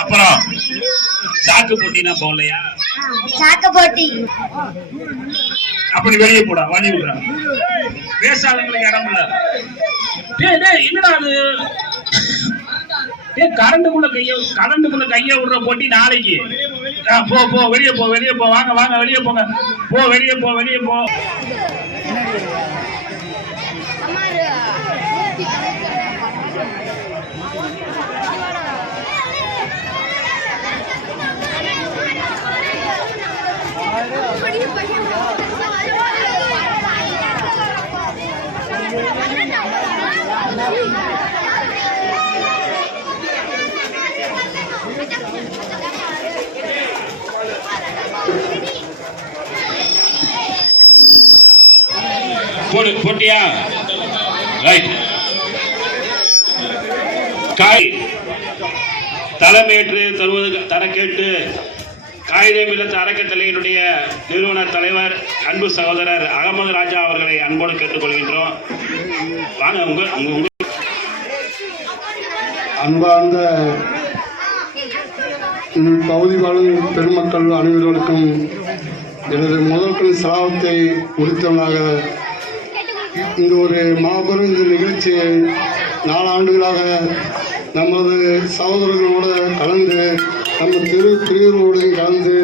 அப்புறம் சாக்கு போட்டினா போகலையா? சாக்கு போட்டி அப்படி வெளியே போடா, வழி விடுறா. பேசாதவங்களுக்கு இடம் இல்ல. என்னடா அது? கரண்டுக்குள்ள கைய விடுற போட்டி நாளைக்கு. போ போ, வெளியே போ, வெளியே போ. வாங்க வாங்க, வெளியே போங்க. போ, வெளியே போ, வெளியே போ. போட்டியா? ரைட். தலைமையேற்று தர கேட்டு காயிதே மில்லத் அறக்கட்டளையினுடைய நிறுவன தலைவர் அன்பு சகோதரர் அகமது ராஜா அவர்களை அன்போடு கேட்டுக்கொள்கின்றோம். வாங்க. அன்பார்ந்த பகுதி வாழும் பெருமக்கள் அனைவர்களுக்கும் எனது முதற்கண் சலாவத்தை உரித்தவனாக இந்த ஒரு மாபெரும் இந்த நிகழ்ச்சியை 4 ஆண்டுகளாக நமது சகோதரர்களோடு கலந்து நம்ம பிரிவுகளோடு கலந்து